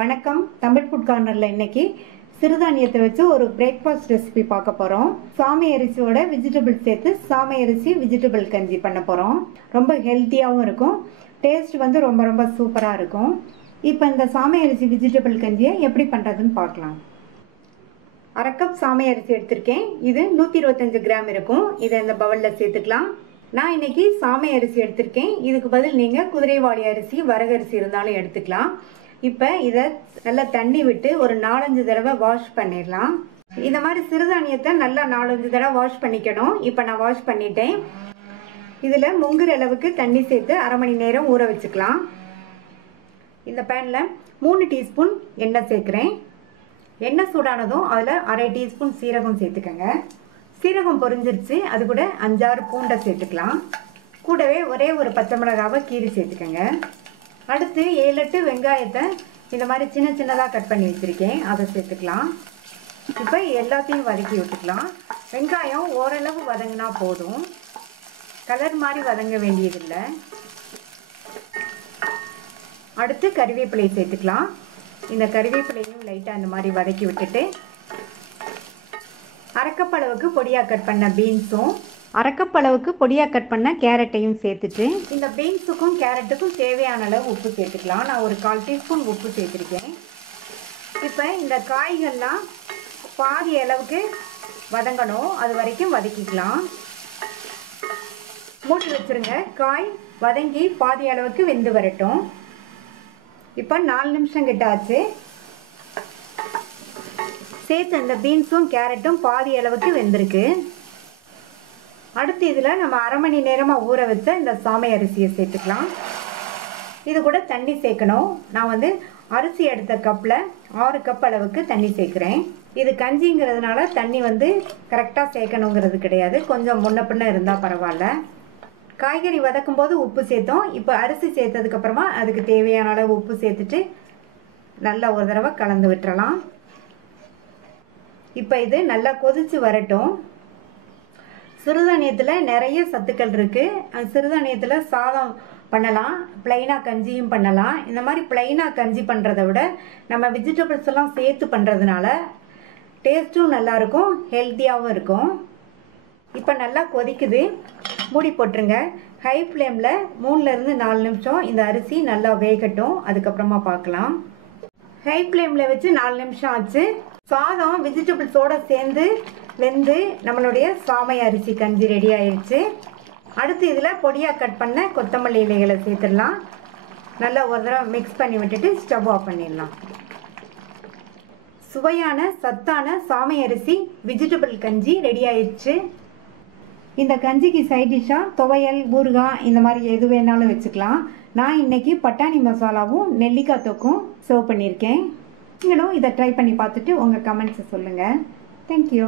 வணக்கம். தமிழ் ஃபுட் கார்னர்ல இன்னைக்கு சிறுதானியத்தை வச்சு ஒரு பிரேக்ஃபாஸ்ட் ரெசிபி பார்க்க போறோம். சாமை அரிசியோட வெஜிடபிள் சேர்த்து சாமை அரிசி வெஜிடபிள் கஞ்சி பண்ண போறோம். ரொம்ப ஹெல்த்தியாகவும் இருக்கும். டேஸ்ட் வந்து ரொம்ப ரொம்ப சூப்பராக இருக்கும். இப்போ இந்த சாமை அரிசி வெஜிடபிள் கஞ்சியை எப்படி பண்ணுறதுன்னு பார்க்கலாம். அரை கப் சாமை அரிசி எடுத்திருக்கேன். இது 125 கிராம் இருக்கும். இதை இந்த பவுலில் சேர்த்துக்கலாம். நான் இன்னைக்கு சாமை அரிசி எடுத்திருக்கேன். இதுக்கு பதில் நீங்கள் குதிரைவாலி அரிசி வரகரிசி இருந்தாலும் எடுத்துக்கலாம். இப்போ இதை நல்லா தண்ணி விட்டு ஒரு 4-5 தடவை வாஷ் பண்ணிடலாம். இந்த மாதிரி சிறுதானியத்தை நல்லா 4-5 தடவை வாஷ் பண்ணிக்கணும். இப்போ நான் வாஷ் பண்ணிட்டேன். இதில் முங்குற அளவுக்கு தண்ணி சேர்த்து அரை மணி நேரம் ஊற வச்சுக்கலாம். இந்த பேனில் 3 டீஸ்பூன் எண்ணெய் சேர்க்குறேன். எண்ணெய் சூடானதும் அதில் அரை டீஸ்பூன் சீரகம் சேர்த்துக்கங்க. சீரகம் பொரிஞ்சிருச்சு. அது கூட 5-6 பூண்டை சேர்த்துக்கலாம். கூடவே ஒரே ஒரு பச்சை மிளகாவை கீரி சேர்த்துக்கங்க. அடுத்து 7-8 வெங்காயத்தை இந்த மாதிரி சின்ன சின்னதாக கட் பண்ணி வச்சுருக்கேன். அதை சேர்த்துக்கலாம். இப்போ எல்லாத்தையும் வதக்கி விட்டுக்கலாம். வெங்காயம் ஓரளவு வதங்கினா போதும். கலர் மாதிரி வதங்க வேண்டியதில்லை. அடுத்து கறிவேப்பிலையை சேர்த்துக்கலாம். இந்த கறிவேப்பிலையும் லைட்டாக இந்த மாதிரி வதக்கி விட்டுட்டு அரைக்கப் அளவுக்கு பொடியாக கட் பண்ண பீன்ஸும் அரைக்கப் அளவுக்கு பொடியாக கட் பண்ண கேரட்டையும் சேர்த்துட்டு இந்த பீன்ஸுக்கும் கேரட்டுக்கும் தேவையான அளவு உப்பு சேர்த்துக்கலாம். நான் ஒரு 1/4 டீஸ்பூன் உப்பு சேர்த்துருக்கேன். இப்போ இந்த காய்கள்லாம் பாதி அளவுக்கு வதங்கணும். அது வரைக்கும் வதக்கிக்கலாம். மூடி வச்சுருங்க. காய் வதங்கி பாதி அளவுக்கு வெந்து வரட்டும். இப்போ 4 நிமிஷம் கிட்ட ஆச்சு. சேர்த்து இந்த பீன்ஸும் கேரட்டும் பாதி அளவுக்கு வெந்திருக்கு. அடுத்து இதில் நம்ம அரை மணி நேரமாக ஊற வச்ச இந்த சாமை அரிசியை சேர்த்துக்கலாம். இது கூட தண்ணி சேர்க்கணும். நான் வந்து அரிசி எடுத்த கப்பில் 6 கப் அளவுக்கு தண்ணி சேர்க்குறேன். இது கஞ்சிங்கிறதுனால தண்ணி வந்து கரெக்டாக சேர்க்கணுங்கிறது கிடையாது. கொஞ்சம் முன்ன பின்ன இருந்தால் பரவாயில்ல. காய்கறி வதக்கும் போது உப்பு சேர்த்தோம். இப்போ அரிசி சேர்த்ததுக்கப்புறமா அதுக்கு தேவையான அளவு உப்பு சேர்த்துட்டு நல்லா ஒரு தடவை கலந்து விட்டுறலாம். இப்போ இது நல்லா கொதித்து வரட்டும். சிறுதானியத்தில் நிறைய சத்துக்கள் இருக்குது. சிறுதானியத்தில் சாதம் பண்ணலாம், ப்ளைனாக கஞ்சியும் பண்ணலாம். இந்த மாதிரி ப்ளைனாக கஞ்சி பண்ணுறத விட நம்ம வெஜிடபிள்ஸ் எல்லாம் சேர்த்து பண்ணுறதுனால டேஸ்ட்டும் நல்லாயிருக்கும், ஹெல்த்தியாகவும் இருக்கும். இப்போ நல்லா கொதிக்குது. மூடி போட்டுருங்க. ஹை ஃப்ளேமில் 3-4 நிமிஷம் இந்த அரிசி நல்லா வேகட்டும். அதுக்கப்புறமா பார்க்கலாம். ஹை ஃப்ளேமில் வச்சு 4 நிமிஷம் ஆச்சு. சாதம் வெஜிடபிள்ஸோடு சேர்ந்து வெந்து நம்மளுடைய சாமை அரிசி கஞ்சி ரெடி ஆயிடுச்சு. அடுத்து இதில் பொடியாக கட் பண்ண கொத்தமல்லி இலைகளை சேர்த்துடலாம். நல்லா ஒரு தடவை மிக்ஸ் பண்ணி விட்டுட்டு ஸ்டவ் ஆஃப் பண்ணிடலாம். சுவையான சத்தான சாமை அரிசி வெஜிடபிள் கஞ்சி ரெடி ஆயிடுச்சு. இந்த கஞ்சிக்கு சைட் டிஷ்ஷாக துவையல், ஊறுகாய் இந்த மாதிரி எது வேணாலும் வச்சுக்கலாம். நான் இன்னைக்கு பட்டாணி மசாலாவும் நெல்லிக்காய் தொக்கும் சர்வ் பண்ணியிருக்கேன். நீங்களும் இதை ட்ரை பண்ணி பார்த்துட்டு உங்கள் கமெண்ட்ஸை சொல்லுங்கள். தேங்க்யூ.